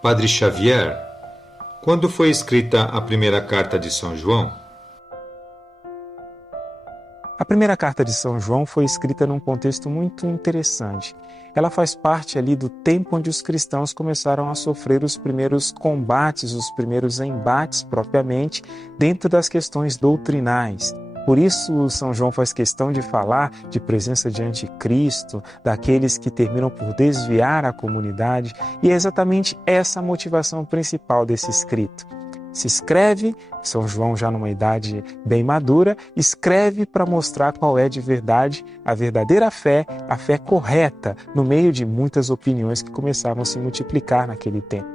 Padre Xavier, quando foi escrita a primeira carta de São João? A primeira carta de São João foi escrita num contexto muito interessante. Ela faz parte ali do tempo onde os cristãos começaram a sofrer os primeiros combates, os primeiros embates propriamente, dentro das questões doutrinais. Por isso, São João faz questão de falar de presença de anticristo, daqueles que terminam por desviar a comunidade, e é exatamente essa a motivação principal desse escrito. Se escreve, São João já numa idade bem madura, escreve para mostrar qual é de verdade a verdadeira fé, a fé correta, no meio de muitas opiniões que começavam a se multiplicar naquele tempo.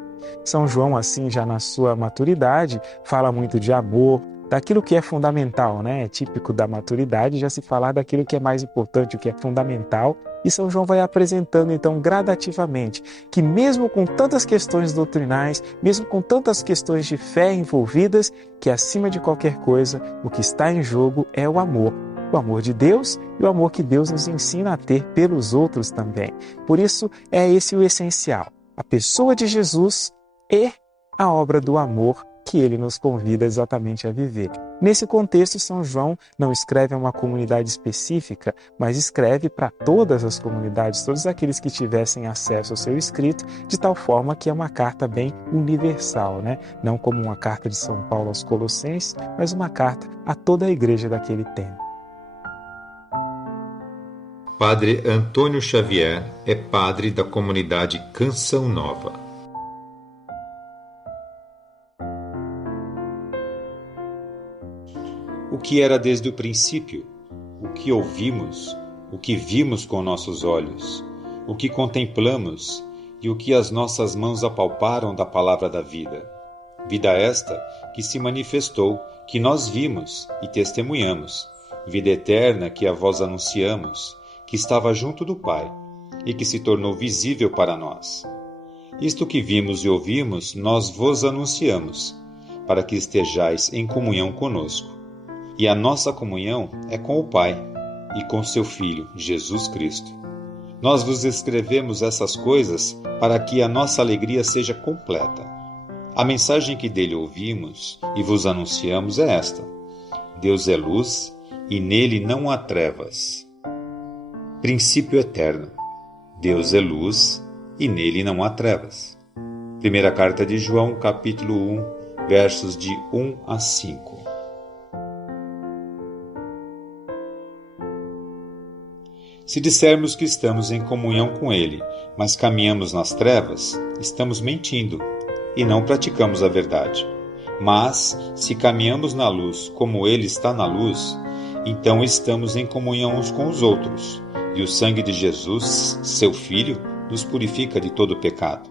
São João, assim, já na sua maturidade, fala muito de amor, daquilo que é fundamental, né? É típico da maturidade já se falar daquilo que é mais importante, o que é fundamental. E São João vai apresentando, então, gradativamente, que mesmo com tantas questões doutrinais, mesmo com tantas questões de fé envolvidas, que acima de qualquer coisa, o que está em jogo é o amor. O amor de Deus e o amor que Deus nos ensina a ter pelos outros também. Por isso, é esse o essencial. A pessoa de Jesus e a obra do amor que ele nos convida exatamente a viver. Nesse contexto, São João não escreve a uma comunidade específica, mas escreve para todas as comunidades, todos aqueles que tivessem acesso ao seu escrito, de tal forma que é uma carta bem universal, né? Não como uma carta de São Paulo aos Colossenses, mas uma carta a toda a igreja daquele tempo. Padre Antônio Xavier é padre da comunidade Canção Nova. O que era desde o princípio, o que ouvimos, o que vimos com nossos olhos, o que contemplamos e o que as nossas mãos apalparam da palavra da vida. Vida esta que se manifestou, que nós vimos e testemunhamos, vida eterna que a vós anunciamos, que estava junto do Pai e que se tornou visível para nós. Isto que vimos e ouvimos, nós vos anunciamos, para que estejais em comunhão conosco. E a nossa comunhão é com o Pai e com seu Filho, Jesus Cristo. Nós vos escrevemos essas coisas para que a nossa alegria seja completa. A mensagem que dele ouvimos e vos anunciamos é esta: Deus é luz e nele não há trevas. Princípio eterno. Deus é luz e nele não há trevas. Primeira carta de João, capítulo 1, versos de 1 a 5. Se dissermos que estamos em comunhão com Ele, mas caminhamos nas trevas, estamos mentindo e não praticamos a verdade. Mas, se caminhamos na luz como Ele está na luz, então estamos em comunhão uns com os outros, e o sangue de Jesus, seu Filho, nos purifica de todo pecado.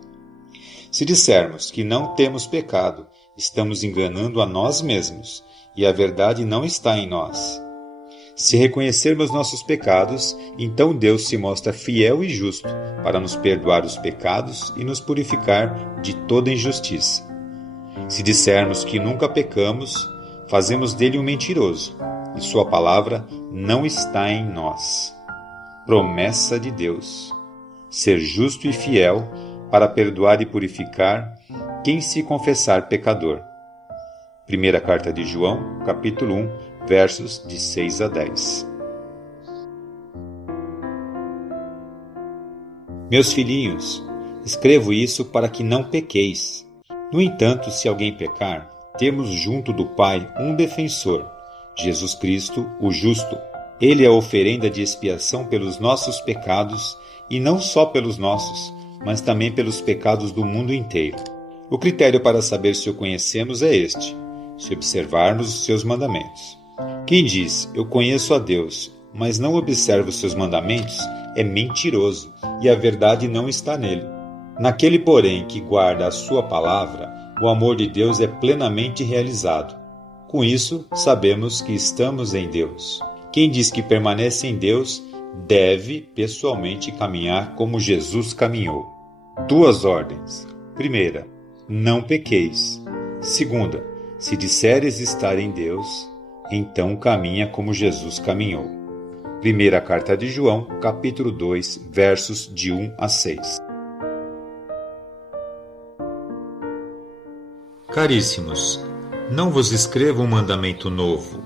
Se dissermos que não temos pecado, estamos enganando a nós mesmos, e a verdade não está em nós. Se reconhecermos nossos pecados, então Deus se mostra fiel e justo para nos perdoar os pecados e nos purificar de toda injustiça. Se dissermos que nunca pecamos, fazemos dele um mentiroso, e sua palavra não está em nós. Promessa de Deus: ser justo e fiel para perdoar e purificar quem se confessar pecador. Primeira carta de João, capítulo 1, versos de 6 a 10. Meus filhinhos, escrevo isso para que não pequeis. No entanto, se alguém pecar, temos junto do Pai um defensor, Jesus Cristo, o justo. Ele é a oferenda de expiação pelos nossos pecados, e não só pelos nossos, mas também pelos pecados do mundo inteiro. O critério para saber se o conhecemos é este: se observarmos os seus mandamentos. Quem diz, eu conheço a Deus, mas não observa os seus mandamentos, é mentiroso, e a verdade não está nele. Naquele, porém, que guarda a sua palavra, o amor de Deus é plenamente realizado. Com isso, sabemos que estamos em Deus. Quem diz que permanece em Deus, deve pessoalmente caminhar como Jesus caminhou. 2 ordens. Primeira, não pequeis. Segunda, se disseres estar em Deus, então caminha como Jesus caminhou. Primeira carta de João, capítulo 2, versos de 1 a 6. Caríssimos, não vos escrevo um mandamento novo,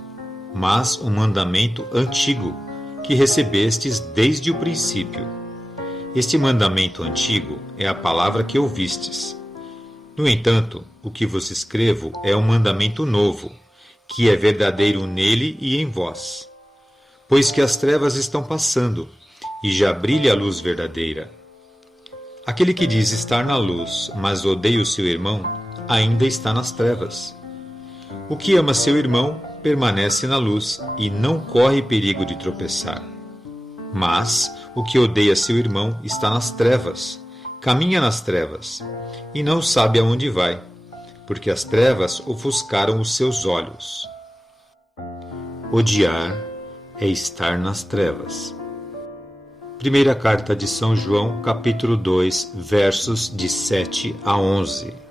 mas um mandamento antigo, que recebestes desde o princípio. Este mandamento antigo é a palavra que ouvistes. No entanto, o que vos escrevo é um mandamento novo, que é verdadeiro nele e em vós. Pois que as trevas estão passando, e já brilha a luz verdadeira. Aquele que diz estar na luz, mas odeia o seu irmão, ainda está nas trevas. O que ama seu irmão permanece na luz e não corre perigo de tropeçar. Mas o que odeia seu irmão está nas trevas, caminha nas trevas, e não sabe aonde vai, porque as trevas ofuscaram os seus olhos. Odiar é estar nas trevas. Primeira carta de São João, capítulo 2, versos de 7 a 11.